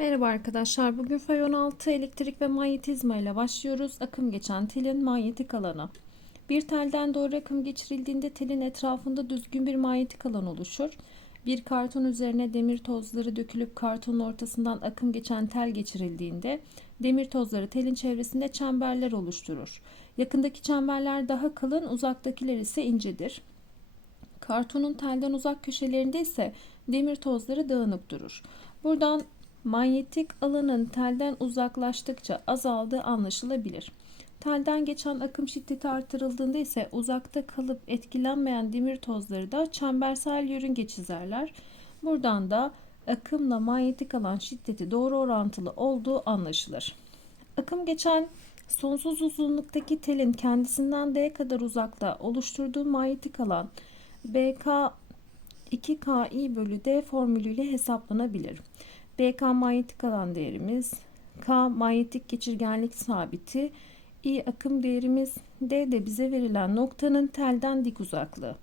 Merhaba arkadaşlar. Bugün fay 16 elektrik ve manyetizma ile başlıyoruz. Akım geçen telin manyetik alanı. Bir telden doğru akım geçirildiğinde telin etrafında düzgün bir manyetik alan oluşur. Bir karton üzerine demir tozları dökülüp kartonun ortasından akım geçen tel geçirildiğinde demir tozları telin çevresinde çemberler oluşturur. Yakındaki çemberler daha kalın, uzaktakiler ise incedir. Kartonun telden uzak köşelerinde ise demir tozları dağınık durur. Buradan manyetik alanın telden uzaklaştıkça azaldığı anlaşılabilir. Telden geçen akım şiddeti artırıldığında ise uzakta kalıp etkilenmeyen demir tozları da çembersel yörünge çizerler. Buradan da akımla manyetik alan şiddeti doğru orantılı olduğu anlaşılır. Akım geçen sonsuz uzunluktaki telin kendisinden D kadar uzakta oluşturduğu manyetik alan BK 2KI bölü D formülüyle hesaplanabilir. BK manyetik alan değerimiz, K manyetik geçirgenlik sabiti, I akım değerimiz, D de bize verilen noktanın telden dik uzaklığı.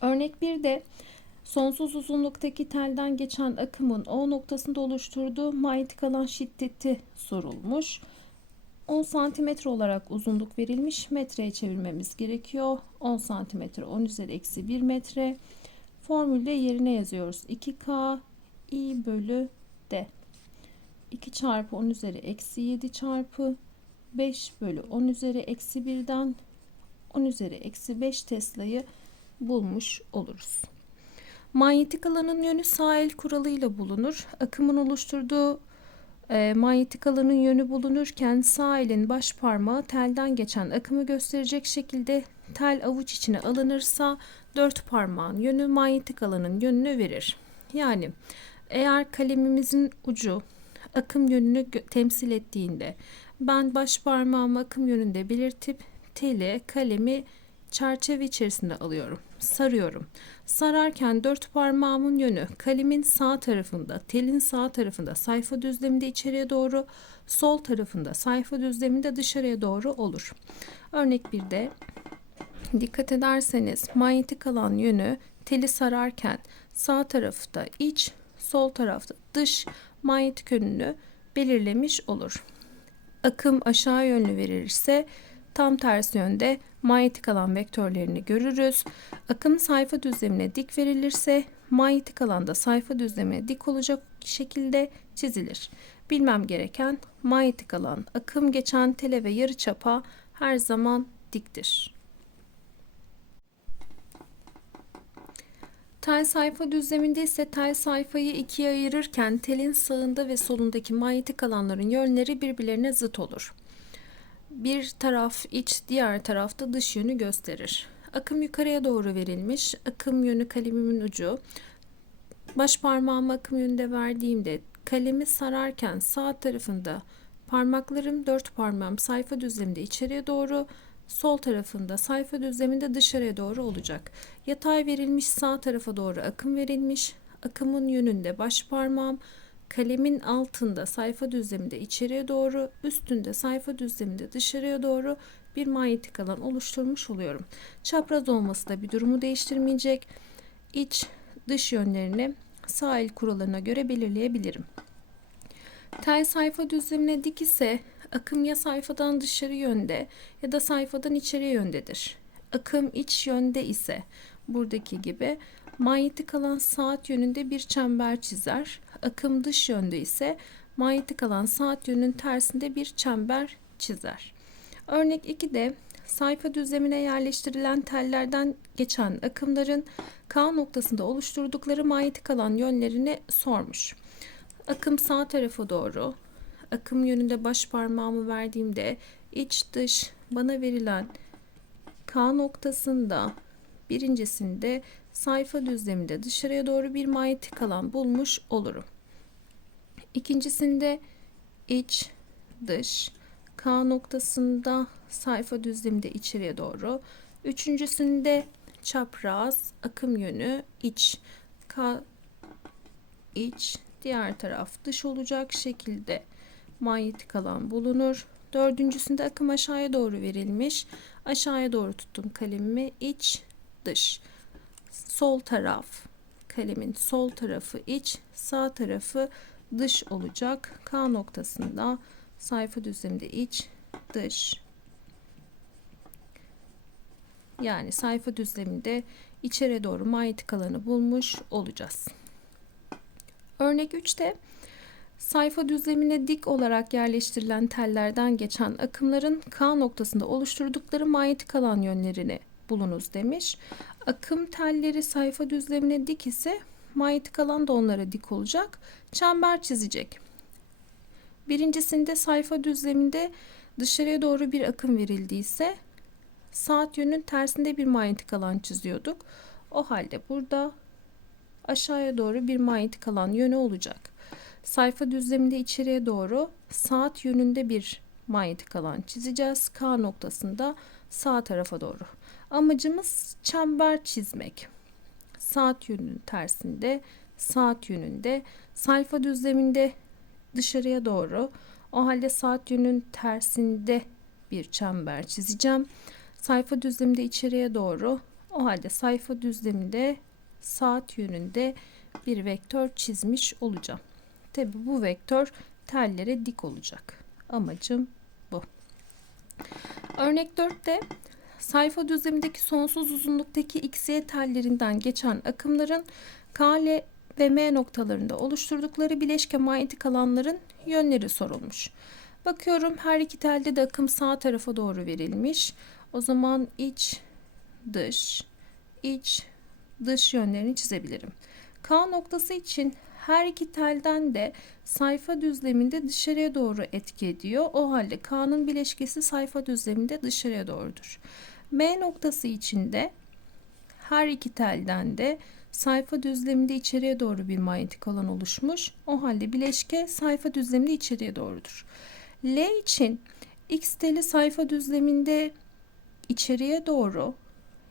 Örnek 1'de sonsuz uzunluktaki telden geçen akımın O noktasında oluşturduğu manyetik alan şiddeti sorulmuş. 10 santimetre olarak uzunluk verilmiş. Metreye çevirmemiz gerekiyor. 10 santimetre 10 üzeri eksi 1 metre. Formülde yerine yazıyoruz. 2K i bölü d. 2 çarpı 10 üzeri eksi 7 çarpı 5 bölü 10 üzeri eksi 1'den 10 üzeri eksi 5 Tesla'yı bulmuş oluruz. Manyetik alanın yönü sağ el kuralıyla bulunur. Akımın oluşturduğu e, manyetik alanın yönü bulunurken sağ elin baş parmağı telden geçen akımı gösterecek şekilde tel avuç içine alınırsa dört parmağın yönü manyetik alanın yönünü verir. Yani eğer kalemimizin ucu akım yönünü temsil ettiğinde ben baş parmağımı akım yönünde belirtip teli kalemi çerçeve içerisinde alıyorum. Sarıyorum. Sararken dört parmağımın yönü kalemin sağ tarafında, telin sağ tarafında sayfa düzleminde içeriye doğru, sol tarafında sayfa düzleminde dışarıya doğru olur. Örnek bir de dikkat ederseniz manyetik alan yönü teli sararken sağ tarafta iç, sol tarafta dış manyetik yönünü belirlemiş olur. Akım aşağı yönlü verilirse tam tersi yönde manyetik alan vektörlerini görürüz. Akım sayfa düzlemine dik verilirse manyetik alanda sayfa düzlemine dik olacak şekilde çizilir. Bilmem gereken manyetik alan akım geçen tele ve yarıçapa her zaman diktir. Tel sayfa düzleminde ise tel sayfayı ikiye ayırırken telin sağında ve solundaki manyetik alanların yönleri birbirlerine zıt olur. Bir taraf iç, diğer tarafta dış yönü gösterir. Akım yukarıya doğru verilmiş. Akım yönü kalemimin ucu. Baş parmağımı akım yönünde verdiğimde kalemi sararken sağ tarafında parmaklarım dört parmağım sayfa düzleminde içeriye doğru, sol tarafında sayfa düzleminde dışarıya doğru olacak. Yatay verilmiş sağ tarafa doğru akım verilmiş. Akımın yönünde baş parmağım, kalemin altında sayfa düzleminde içeriye doğru, üstünde sayfa düzleminde dışarıya doğru bir manyetik alan oluşturmuş oluyorum. Çapraz olması da bir durumu değiştirmeyecek. İç dış yönlerini sağ el kurallarına göre belirleyebilirim. Tel sayfa düzlemine dik ise akım ya sayfadan dışarı yönde ya da sayfadan içeri yöndedir. Akım iç yönde ise buradaki gibi manyetik alan saat yönünde bir çember çizer. Akım dış yönde ise manyetik alan saat yönünün tersinde bir çember çizer. Örnek 2'de sayfa düzlemine yerleştirilen tellerden geçen akımların K noktasında oluşturdukları manyetik alan yönlerini sormuş. Akım sağ tarafa doğru, akım yönünde baş parmağımı verdiğimde iç dış bana verilen K noktasında birincisinde sayfa düzleminde dışarıya doğru bir manyetik alan bulmuş olurum. İkincisinde iç dış K noktasında sayfa düzleminde içeriye doğru. Üçüncüsünde çapraz akım yönü iç K iç diğer taraf dış olacak şekilde manyetik alan bulunur. Dördüncüsünde akım aşağıya doğru verilmiş. Aşağıya doğru tuttum kalemimi. iç dış. Sol taraf kalemin sol tarafı iç, sağ tarafı dış olacak. K noktasında sayfa düzleminde iç, dış. Yani sayfa düzleminde içeri doğru manyetik alanı bulmuş olacağız. Örnek 3'te sayfa düzlemine dik olarak yerleştirilen tellerden geçen akımların K noktasında oluşturdukları manyetik alan yönlerini bulunuz demiş. Akım telleri sayfa düzlemine dik ise manyetik alan da onlara dik olacak. Çember çizecek. Birincisinde sayfa düzleminde dışarıya doğru bir akım verildiyse saat yönünün tersinde bir manyetik alan çiziyorduk. O halde burada aşağıya doğru bir manyetik alan yönü olacak. Sayfa düzleminde içeriye doğru saat yönünde bir manyetik alan çizeceğiz. K noktasında sağ tarafa doğru. Amacımız çember çizmek. Saat yönünün tersinde, saat yönünde, sayfa düzleminde dışarıya doğru. O halde saat yönünün tersinde bir çember çizeceğim. Sayfa düzleminde içeriye doğru. O halde sayfa düzleminde saat yönünde bir vektör çizmiş olacağım. Tabi bu vektör tellere dik olacak. Amacım bu. Örnek 4'te sayfa düzlemindeki sonsuz uzunluktaki XY tellerinden geçen akımların K, L ve M noktalarında oluşturdukları bileşke manyetik alanların yönleri sorulmuş. Bakıyorum her iki telde de akım sağ tarafa doğru verilmiş. O zaman iç, dış, iç, dış yönlerini çizebilirim. K noktası için her iki telden de sayfa düzleminde dışarıya doğru etki ediyor. O halde K'nın bileşkesi sayfa düzleminde dışarıya doğrudur. M noktası için de her iki telden de sayfa düzleminde içeriye doğru bir manyetik alan oluşmuş. O halde bileşke sayfa düzleminde içeriye doğrudur. L için X teli sayfa düzleminde içeriye doğru,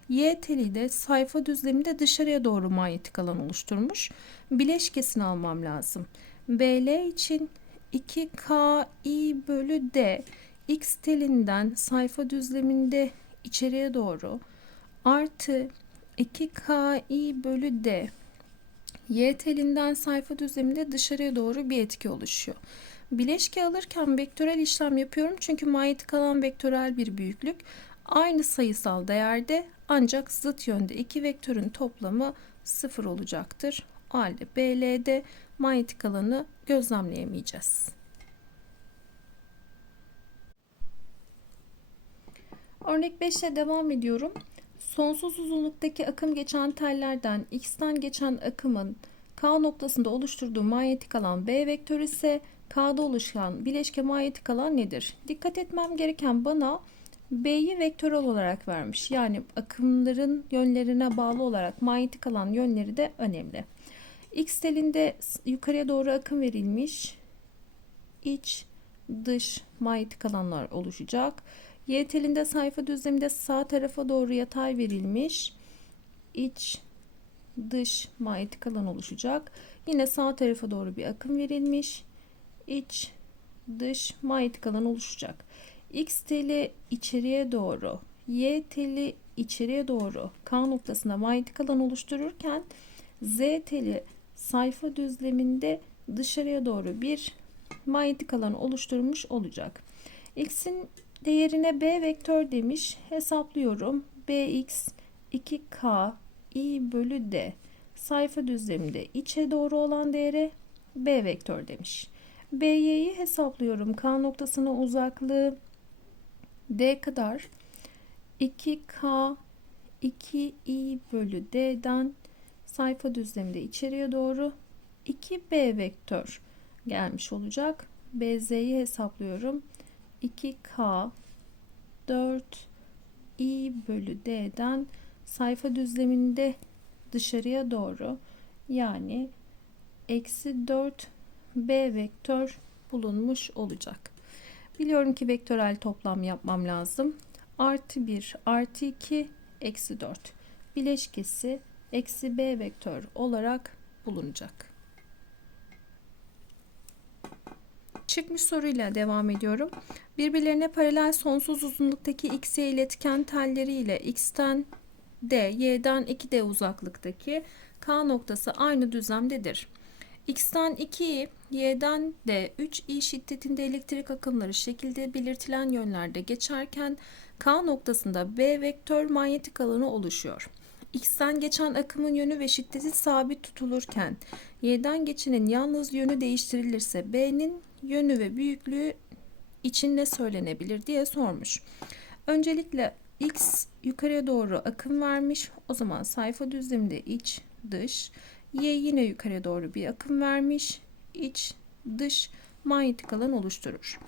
Y teli de sayfa düzleminde dışarıya doğru manyetik alan oluşturmuş. Bileşkesini almam lazım. BL için 2KI bölü D X telinden sayfa düzleminde içeriye doğru artı 2KI bölü D Y telinden sayfa düzleminde dışarıya doğru bir etki oluşuyor. Bileşke alırken vektörel işlem yapıyorum çünkü manyetik alan vektörel bir büyüklük. Aynı sayısal değerde ancak zıt yönde iki vektörün toplamı sıfır olacaktır. O halde BL'de manyetik alanı gözlemleyemeyeceğiz. Örnek 5 ile devam ediyorum. Sonsuz uzunluktaki akım geçen tellerden X'ten geçen akımın K noktasında oluşturduğu manyetik alan B vektörü ise K'da oluşan bileşke manyetik alan nedir? Dikkat etmem gereken bana B'yi vektörel olarak vermiş. Yani akımların yönlerine bağlı olarak manyetik alan yönleri de önemli. X telinde yukarıya doğru akım verilmiş. İç, dış manyetik alanlar oluşacak. Y telinde sayfa düzleminde sağ tarafa doğru yatay verilmiş. İç, dış manyetik alan oluşacak. Yine sağ tarafa doğru bir akım verilmiş. İç, dış manyetik alan oluşacak. X teli içeriye doğru, Y teli içeriye doğru K noktasına manyetik alan oluştururken Z teli sayfa düzleminde dışarıya doğru bir manyetik alan oluşturmuş olacak. X'in değerine B vektör demiş. Hesaplıyorum. Bx 2K i bölü D sayfa düzleminde içe doğru olan değere B vektör demiş. BY'yi hesaplıyorum. K noktasına uzaklığı D kadar 2K 2i bölü D'den sayfa düzleminde içeriye doğru 2B vektör gelmiş olacak. BZ'yi hesaplıyorum. 2K 4 i bölü D'den sayfa düzleminde dışarıya doğru yani eksi 4 B vektör bulunmuş olacak. Biliyorum ki vektörel toplam yapmam lazım. Artı 1 artı 2 eksi 4 bileşkesi eksi b vektör olarak bulunacak. Çıkmış soruyla devam ediyorum. Birbirlerine paralel sonsuz uzunluktaki x'e iletken telleri ile x'ten d, y'den 2d uzaklıktaki k noktası aynı düzlemdedir. X'ten 2i, Y'den de 3i şiddetinde elektrik akımları şekilde belirtilen yönlerde geçerken K noktasında B vektör manyetik alanı oluşuyor. X'ten geçen akımın yönü ve şiddeti sabit tutulurken Y'den geçenin yalnız yönü değiştirilirse B'nin yönü ve büyüklüğü için ne söylenebilir diye sormuş. Öncelikle X yukarıya doğru akım vermiş. O zaman sayfa düzleminde iç, dış. Y yine yukarıya doğru bir akım vermiş. İç, dış manyetik alan oluşturur.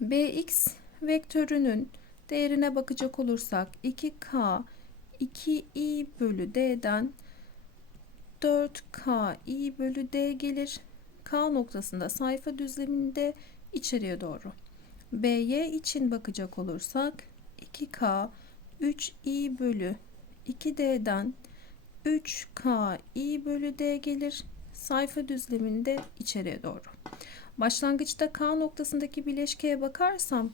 Bx vektörünün değerine bakacak olursak 2K 2i bölü d'den 4k i bölü d gelir. K noktasında sayfa düzleminde içeriye doğru. B'ye için bakacak olursak 2K 3i bölü 2D'den 3K i bölü D gelir. Sayfa düzleminde içeriye doğru. Başlangıçta K noktasındaki bileşkeye bakarsam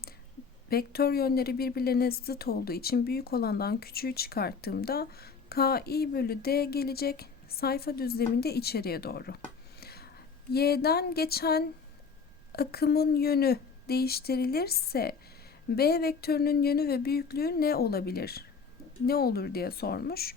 vektör yönleri birbirlerine zıt olduğu için büyük olandan küçüğü çıkarttığımda K i bölü D gelecek. Sayfa düzleminde içeriye doğru. Y'den geçen akımın yönü değiştirilirse B vektörünün yönü ve büyüklüğü ne olabilir? Ne olur diye sormuş.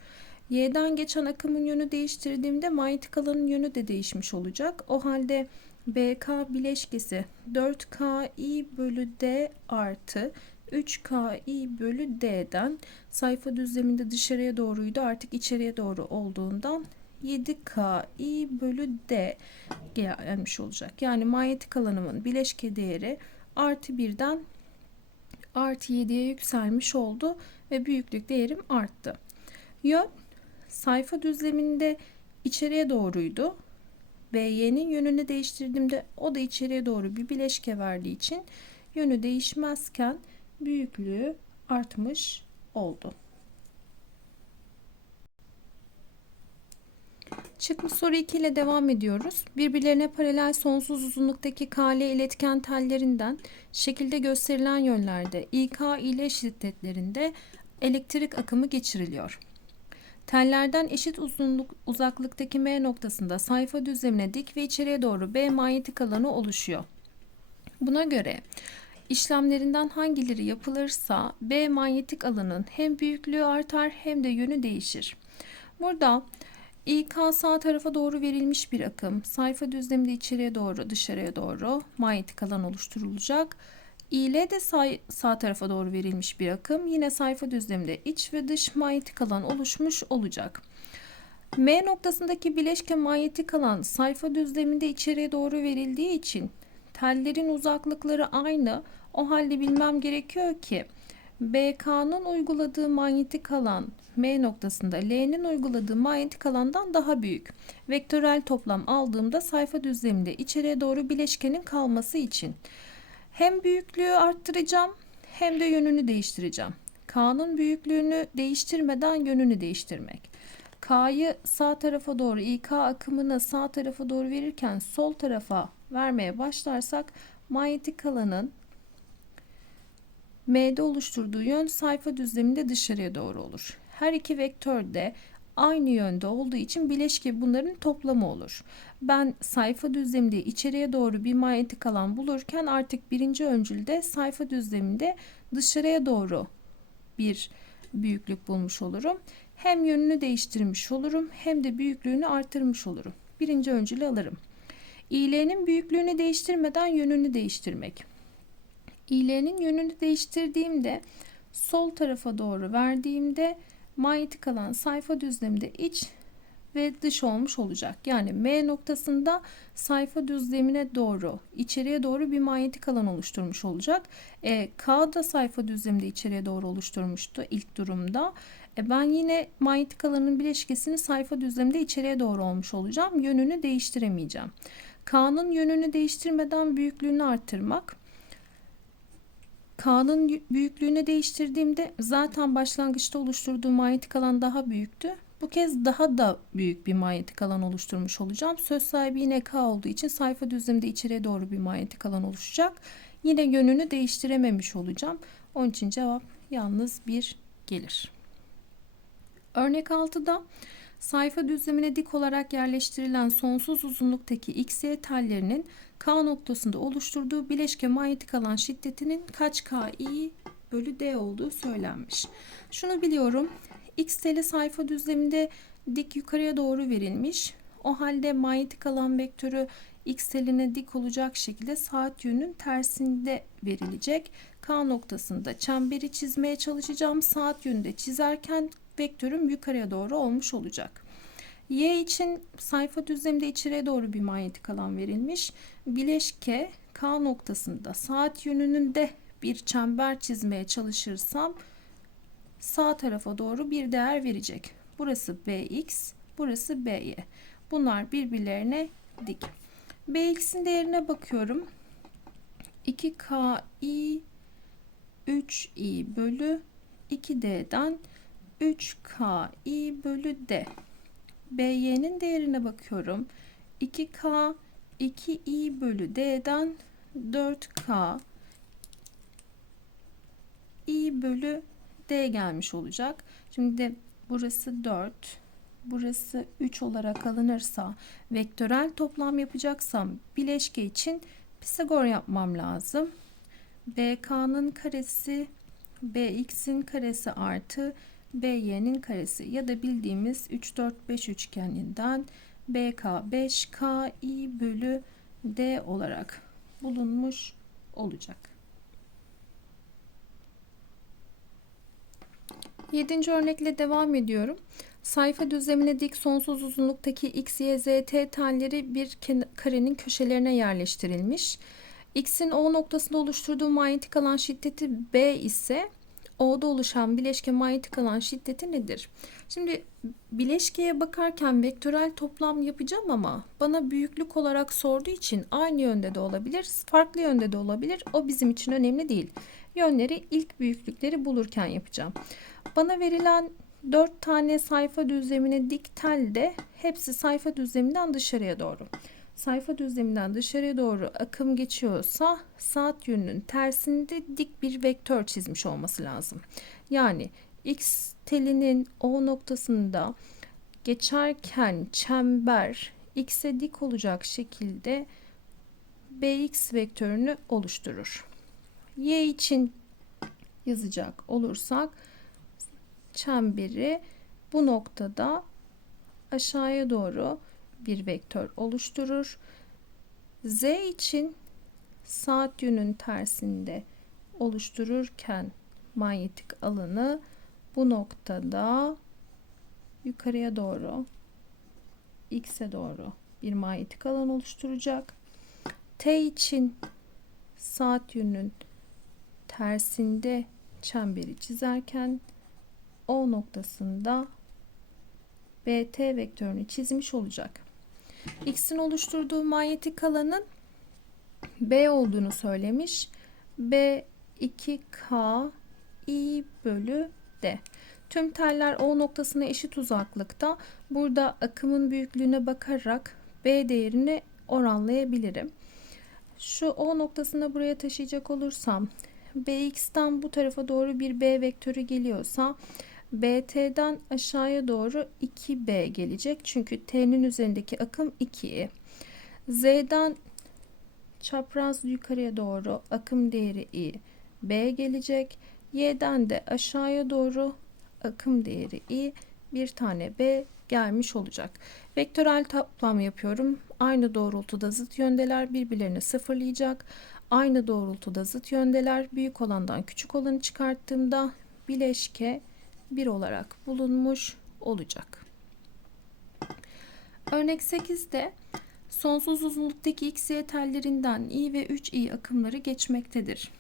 Y'den geçen akımın yönü değiştirdiğimde manyetik alanın yönü de değişmiş olacak. O halde BK bileşkesi 4KI bölü D artı 3KI bölü D'den sayfa düzleminde dışarıya doğruydu artık içeriye doğru olduğundan 7KI bölü D gelmiş olacak. Yani manyetik alanımın bileşke değeri artı 1'den artı 7'ye yükselmiş oldu ve büyüklük değerim arttı. Yön sayfa düzleminde içeriye doğruydu. BY'nin yönünü değiştirdiğimde o da içeriye doğru bir bileşke verdiği için yönü değişmezken büyüklüğü artmış oldu. Çıkmış soru 2 ile devam ediyoruz. Birbirlerine paralel sonsuz uzunluktaki KL iletken tellerinden şekilde gösterilen yönlerde İK ile şiddetlerinde elektrik akımı geçiriliyor. Tellerden eşit uzunluk uzaklıktaki M noktasında sayfa düzlemine dik ve içeriye doğru B manyetik alanı oluşuyor. Buna göre işlemlerinden hangileri yapılırsa B manyetik alanın hem büyüklüğü artar hem de yönü değişir. Burada İK sağ tarafa doğru verilmiş bir akım. Sayfa düzleminde içeriye doğru, dışarıya doğru manyetik alan oluşturulacak. İL de sağ, sağ tarafa doğru verilmiş bir akım. Yine sayfa düzleminde iç ve dış manyetik alan oluşmuş olacak. M noktasındaki bileşke manyetik alan sayfa düzleminde içeriye doğru verildiği için tellerin uzaklıkları aynı. O halde bilmem gerekiyor ki BK'nın uyguladığı manyetik alan M noktasında L'nin uyguladığı manyetik alandan daha büyük. Vektörel toplam aldığımda sayfa düzleminde içeriye doğru bileşkenin kalması için hem büyüklüğü arttıracağım hem de yönünü değiştireceğim. K'nın büyüklüğünü değiştirmeden yönünü değiştirmek. K'yı sağ tarafa doğru İK akımını sağ tarafa doğru verirken sol tarafa vermeye başlarsak manyetik alanın M'de oluşturduğu yön sayfa düzleminde dışarıya doğru olur. Her iki vektör de aynı yönde olduğu için bileşke bunların toplamı olur. Ben sayfa düzleminde içeriye doğru bir manyetik alan bulurken artık birinci öncülde sayfa düzleminde dışarıya doğru bir büyüklük bulmuş olurum. Hem yönünü değiştirmiş olurum hem de büyüklüğünü artırmış olurum. Birinci öncülü alırım. İğlenin büyüklüğünü değiştirmeden yönünü değiştirmek. İğlenin yönünü değiştirdiğimde sol tarafa doğru verdiğimde manyetik alan sayfa düzleminde iç ve dış olmuş olacak. Yani M noktasında sayfa düzlemine doğru, içeriye doğru bir manyetik alan oluşturmuş olacak. E, K da sayfa düzleminde içeriye doğru oluşturmuştu ilk durumda. E, ben yine manyetik alanın bileşkesini sayfa düzleminde içeriye doğru olmuş olacağım. Yönünü değiştiremeyeceğim. K'nın yönünü değiştirmeden büyüklüğünü arttırmak. K'nın büyüklüğünü değiştirdiğimde zaten başlangıçta oluşturduğum manyetik alan daha büyüktü. Bu kez daha da büyük bir manyetik alan oluşturmuş olacağım. Söz sahibi yine K olduğu için sayfa düzleminde içeriye doğru bir manyetik alan oluşacak. Yine yönünü değiştirememiş olacağım. Onun için cevap yalnız bir gelir. Örnek 6'da sayfa düzlemine dik olarak yerleştirilen sonsuz uzunluktaki x, y tellerinin K noktasında oluşturduğu bileşke manyetik alan şiddetinin kaç KI bölü D olduğu söylenmiş. Şunu biliyorum. X teli sayfa düzleminde dik yukarıya doğru verilmiş. O halde manyetik alan vektörü x teline dik olacak şekilde saat yönünün tersinde verilecek. K noktasında çemberi çizmeye çalışacağım. Saat yönünde çizerken vektörüm yukarıya doğru olmuş olacak. Y için sayfa düzleminde içeriye doğru bir manyetik alan verilmiş. Bileşke K noktasında saat yönünün de bir çember çizmeye çalışırsam sağ tarafa doğru bir değer verecek. Burası Bx, burası By. Bunlar birbirlerine dik. Bx'in değerine bakıyorum. 2Ki 3i bölü 2d'den 3ki bölü d. By'nin değerine bakıyorum. 2k 2i bölü d'den 4k i bölü d gelmiş olacak. Şimdi burası 4, burası 3 olarak alınırsa vektörel toplam yapacaksam bileşke için Pisagor yapmam lazım. BK'nın karesi BX'in karesi artı BY'nin karesi ya da bildiğimiz 3 4 5 üçgeninden BK 5K i bölü D olarak bulunmuş olacak. Yedinci örnekle devam ediyorum. Sayfa düzlemine dik sonsuz uzunluktaki x, y, z, t telleri bir karenin köşelerine yerleştirilmiş. X'in O noktasında oluşturduğu manyetik alan şiddeti B ise O'da oluşan bileşke manyetik alan şiddeti nedir? Şimdi bileşkeye bakarken vektörel toplam yapacağım ama bana büyüklük olarak sorduğu için aynı yönde de olabilir, farklı yönde de olabilir. O bizim için önemli değil. Yönleri ilk büyüklükleri bulurken yapacağım. Bana verilen 4 tane sayfa düzlemine dik tel de hepsi sayfa düzleminden dışarıya doğru. Sayfa düzleminden dışarıya doğru akım geçiyorsa saat yönünün tersinde dik bir vektör çizmiş olması lazım. Yani x telinin o noktasında geçerken çember x'e dik olacak şekilde bx vektörünü oluşturur. y için yazacak olursak çemberi bu noktada aşağıya doğru bir vektör oluşturur. Z için saat yönün tersinde oluştururken manyetik alanı bu noktada yukarıya doğru x'e doğru bir manyetik alan oluşturacak. T için saat yönünün tersinde çemberi çizerken o noktasında BT vektörünü çizmiş olacak. X'in oluşturduğu manyetik alanın B olduğunu söylemiş. B 2K I bölü D. Tüm teller O noktasına eşit uzaklıkta. Burada akımın büyüklüğüne bakarak B değerini oranlayabilirim. Şu O noktasını buraya taşıyacak olursam BX'ten bu tarafa doğru bir B vektörü geliyorsa BT'den aşağıya doğru 2B gelecek. Çünkü T'nin üzerindeki akım 2. Z'den çapraz yukarıya doğru akım değeri I. B gelecek. Y'den de aşağıya doğru akım değeri I. Bir tane B gelmiş olacak. Vektörel toplam yapıyorum. Aynı doğrultuda zıt yöndeler birbirlerini sıfırlayacak. Aynı doğrultuda zıt yöndeler büyük olandan küçük olanı çıkarttığımda bileşke 1 olarak bulunmuş olacak. Örnek 8'de sonsuz uzunluktaki x, y tellerinden i ve 3i akımları geçmektedir.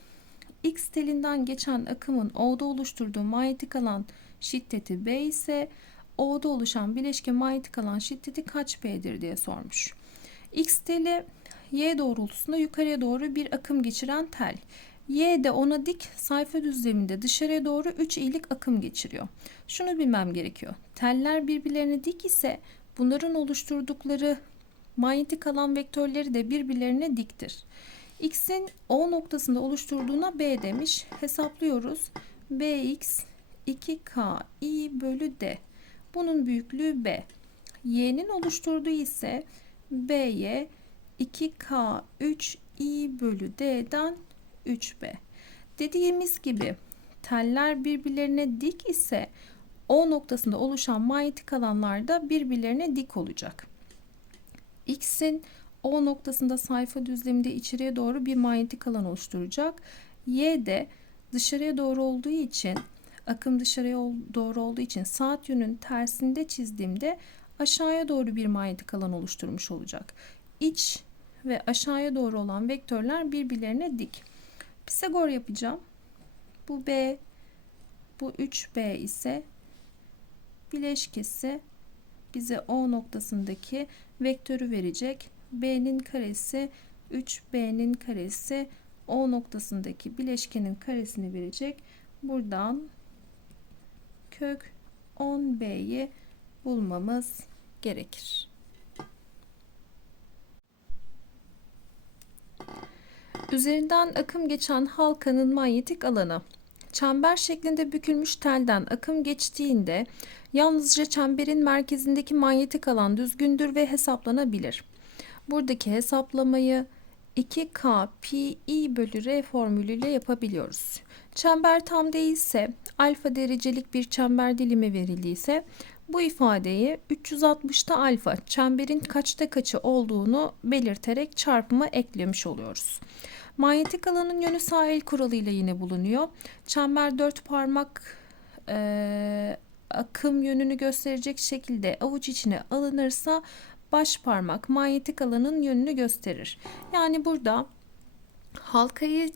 X telinden geçen akımın O'da oluşturduğu manyetik alan şiddeti B ise O'da oluşan bileşke manyetik alan şiddeti kaç B'dir diye sormuş. X teli Y doğrultusunda yukarıya doğru bir akım geçiren tel. Y de ona dik sayfa düzleminde dışarıya doğru 3 iyilik akım geçiriyor. Şunu bilmem gerekiyor. Teller birbirlerine dik ise bunların oluşturdukları manyetik alan vektörleri de birbirlerine diktir. X'in O noktasında oluşturduğuna B demiş. Hesaplıyoruz. Bx 2K i bölü D. Bunun büyüklüğü B. Y'nin oluşturduğu ise B'ye 2K 3i bölü D'den 3B. Dediğimiz gibi teller birbirlerine dik ise O noktasında oluşan manyetik alanlar da birbirlerine dik olacak. X'in O noktasında sayfa düzleminde içeriye doğru bir manyetik alan oluşturacak. Y de dışarıya doğru olduğu için akım dışarıya doğru olduğu için saat yönünün tersinde çizdiğimde aşağıya doğru bir manyetik alan oluşturmuş olacak. İç ve aşağıya doğru olan vektörler birbirlerine dik. Pisagor yapacağım. Bu B, bu 3B ise bileşkesi bize O noktasındaki vektörü verecek. B'nin karesi 3B'nin karesi O noktasındaki bileşkenin karesini verecek. Buradan kök 10B'yi bulmamız gerekir. Üzerinden akım geçen halkanın manyetik alanı. Çember şeklinde bükülmüş telden akım geçtiğinde yalnızca çemberin merkezindeki manyetik alan düzgündür ve hesaplanabilir. Buradaki hesaplamayı 2K pi bölü r formülüyle yapabiliyoruz. Çember tam değilse, alfa derecelik bir çember dilimi verildiyse bu ifadeyi 360'ta alfa çemberin kaçta kaçı olduğunu belirterek çarpıma eklemiş oluyoruz. Manyetik alanın yönü sağ el kuralıyla yine bulunuyor. Çember dört parmak e, akım yönünü gösterecek şekilde avuç içine alınırsa baş parmak manyetik alanın yönünü gösterir. Yani burada halkayı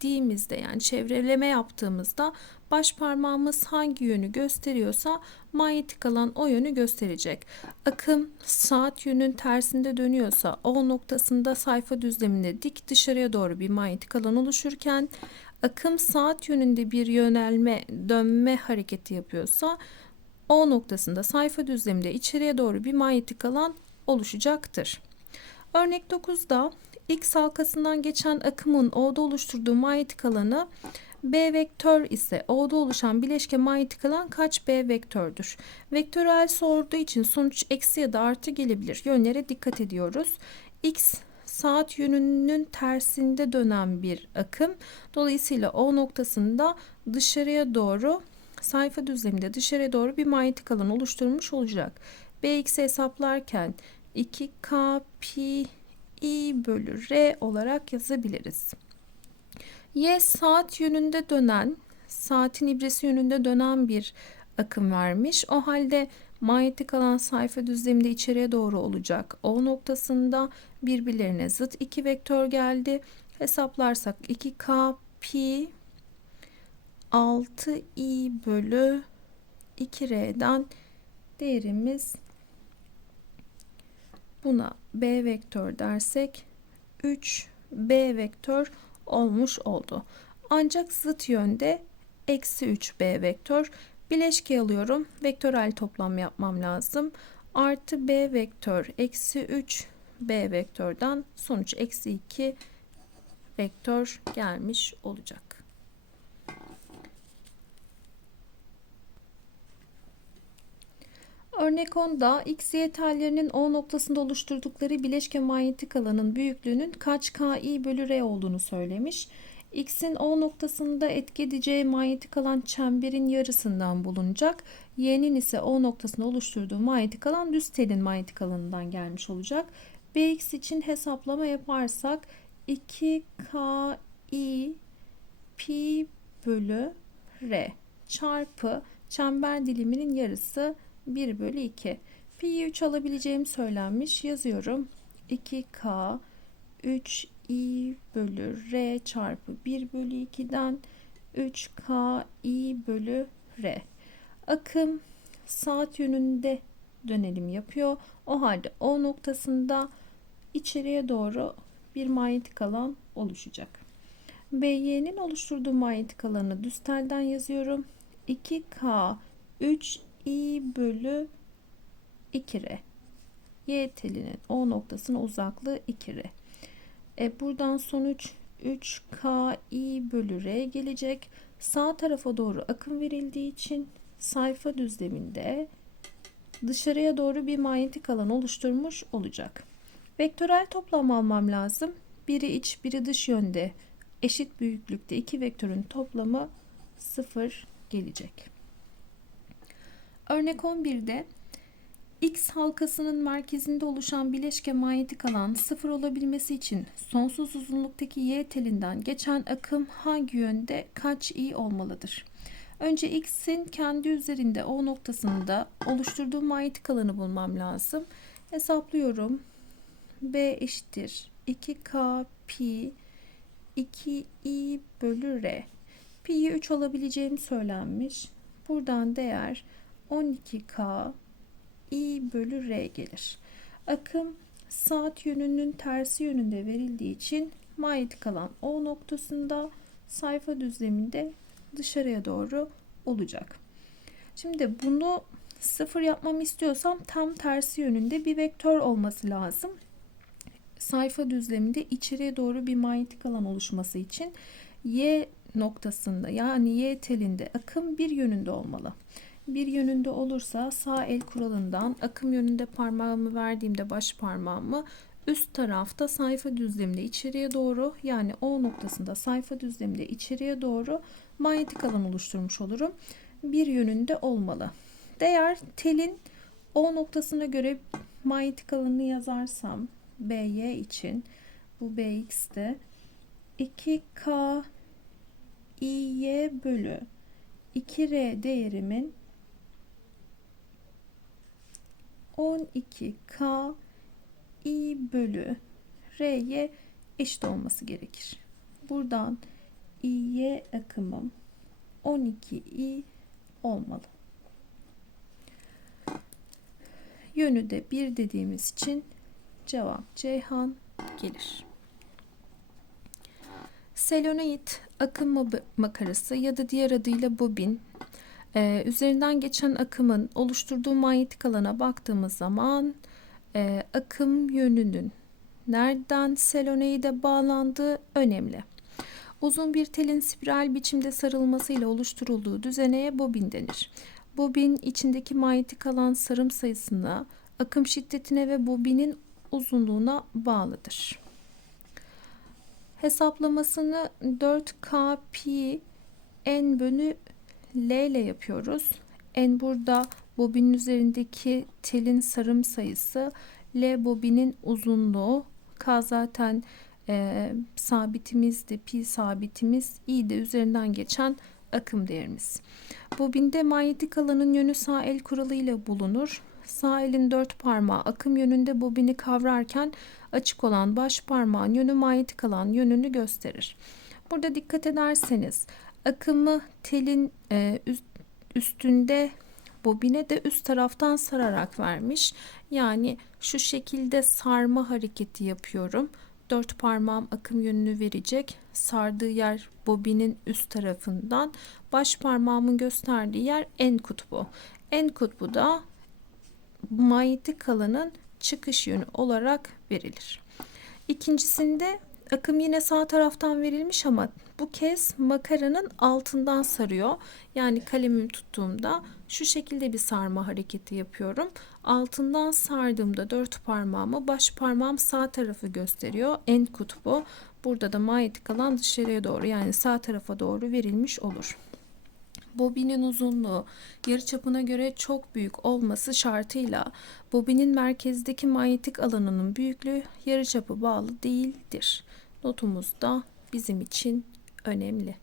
çevrelerdiğimizde yani çevreleme yaptığımızda baş parmağımız hangi yönü gösteriyorsa manyetik alan o yönü gösterecek. Akım saat yönün tersinde dönüyorsa O noktasında sayfa düzleminde dik dışarıya doğru bir manyetik alan oluşurken akım saat yönünde bir yönelme dönme hareketi yapıyorsa O noktasında sayfa düzleminde içeriye doğru bir manyetik alan oluşacaktır. Örnek 9'da X halkasından geçen akımın O'da oluşturduğu manyetik alanı B vektör ise O'da oluşan bileşke manyetik alan kaç B vektördür? Vektörel sorduğu için sonuç eksi ya da artı gelebilir. Yönlere dikkat ediyoruz. X saat yönünün tersinde dönen bir akım. Dolayısıyla O noktasında dışarıya doğru sayfa düzleminde dışarıya doğru bir manyetik alan oluşturmuş olacak. Bx'i hesaplarken 2K pi i bölü r olarak yazabiliriz. Y saat yönünde dönen, saatin ibresi yönünde dönen bir akım vermiş. O halde manyetik alan sayfa düzleminde içeriye doğru olacak. O noktasında birbirlerine zıt iki vektör geldi. Hesaplarsak 2K pi 6i bölü 2r'den değerimiz buna b vektör dersek 3b vektör olmuş oldu. Ancak zıt yönde eksi 3b vektör. Bileşke alıyorum. Vektörel toplam yapmam lazım. Artı b vektör eksi 3 b vektörden sonuç eksi 2 vektör gelmiş olacak. Örnek 10'da X, Y tellerinin O noktasında oluşturdukları bileşke manyetik alanın büyüklüğünün kaç KI bölü R olduğunu söylemiş. X'in O noktasında etki edeceği manyetik alan çemberin yarısından bulunacak. Y'nin ise O noktasında oluşturduğu manyetik alan düz telin manyetik alanından gelmiş olacak. Bx için hesaplama yaparsak 2KI pi bölü R çarpı çember diliminin yarısı 1 bölü 2. Pi'yi 3 alabileceğim söylenmiş. Yazıyorum. 2K 3i bölü r çarpı 1 bölü 2'den 3k i bölü r. Akım saat yönünde dönelim yapıyor. O halde O noktasında içeriye doğru bir manyetik alan oluşacak. BY'nin oluşturduğu manyetik alanı düz yazıyorum. 2K 3 i bölü 2r. Y telinin O noktasına uzaklığı 2r. E buradan sonuç 3 i bölü r gelecek. Sağ tarafa doğru akım verildiği için sayfa düzleminde dışarıya doğru bir manyetik alan oluşturmuş olacak. Vektörel toplam almam lazım. Biri iç, biri dış yönde eşit büyüklükte iki vektörün toplamı 0 gelecek. Örnek 11'de X halkasının merkezinde oluşan bileşke manyetik alan sıfır olabilmesi için sonsuz uzunluktaki Y telinden geçen akım hangi yönde kaç i olmalıdır? Önce X'in kendi üzerinde O noktasında oluşturduğu manyetik alanı bulmam lazım. Hesaplıyorum. B eşittir 2K pi 2i bölü r. Pi'yi 3 alabileceğim söylenmiş. Buradan değer 12K i bölü r gelir. Akım saat yönünün tersi yönünde verildiği için manyetik alan O noktasında sayfa düzleminde dışarıya doğru olacak. Şimdi bunu sıfır yapmamı istiyorsam tam tersi yönünde bir vektör olması lazım. Sayfa düzleminde içeriye doğru bir manyetik alan oluşması için Y noktasında yani Y telinde akım bir yönünde olmalı bir yönünde olursa sağ el kuralından akım yönünde parmağımı verdiğimde baş parmağımı üst tarafta sayfa düzleminde içeriye doğru yani O noktasında sayfa düzleminde içeriye doğru manyetik alan oluşturmuş olurum. Bir yönünde olmalı. Değer telin O noktasına göre manyetik alanını yazarsam BY için bu BX'te 2K İY bölü 2R değerimin 12K i bölü R'ye eşit olması gerekir. Buradan i'ye akımım 12i olmalı. Yönü de 1 dediğimiz için cevap Ceyhan gelir. Selenoid akım makarası ya da diğer adıyla bobin ee, üzerinden geçen akımın oluşturduğu manyetik alana baktığımız zaman e, akım yönünün nereden selenoide bağlandığı önemli. Uzun bir telin spiral biçimde sarılmasıyla oluşturulduğu düzeneye bobin denir. Bobin içindeki manyetik alan sarım sayısına, akım şiddetine ve bobinin uzunluğuna bağlıdır. Hesaplamasını 4K pi n bölü L ile yapıyoruz. N burada bobinin üzerindeki telin sarım sayısı. L bobinin uzunluğu. K zaten e, sabitimizdi. Pi sabitimiz. I de üzerinden geçen akım değerimiz. Bobinde manyetik alanın yönü sağ el kuralı ile bulunur. Sağ elin dört parmağı akım yönünde bobini kavrarken açık olan baş parmağın yönü manyetik alan yönünü gösterir. Burada dikkat ederseniz akımı telin e, üstünde bobine de üst taraftan sararak vermiş. Yani şu şekilde sarma hareketi yapıyorum. Dört parmağım akım yönünü verecek. Sardığı yer bobinin üst tarafından. Baş parmağımın gösterdiği yer en kutbu. En kutbu da manyetik alanın çıkış yönü olarak verilir. İkincisinde akım yine sağ taraftan verilmiş ama bu kez makaranın altından sarıyor. Yani kalemimi tuttuğumda şu şekilde bir sarma hareketi yapıyorum. Altından sardığımda dört parmağımı baş parmağım sağ tarafı gösteriyor. En kutbu. Burada da manyetik alan dışarıya doğru yani sağ tarafa doğru verilmiş olur. Bobinin uzunluğu yarıçapına göre çok büyük olması şartıyla bobinin merkezdeki manyetik alanının büyüklüğü yarıçapı bağlı değildir. Notumuz da bizim için önemli.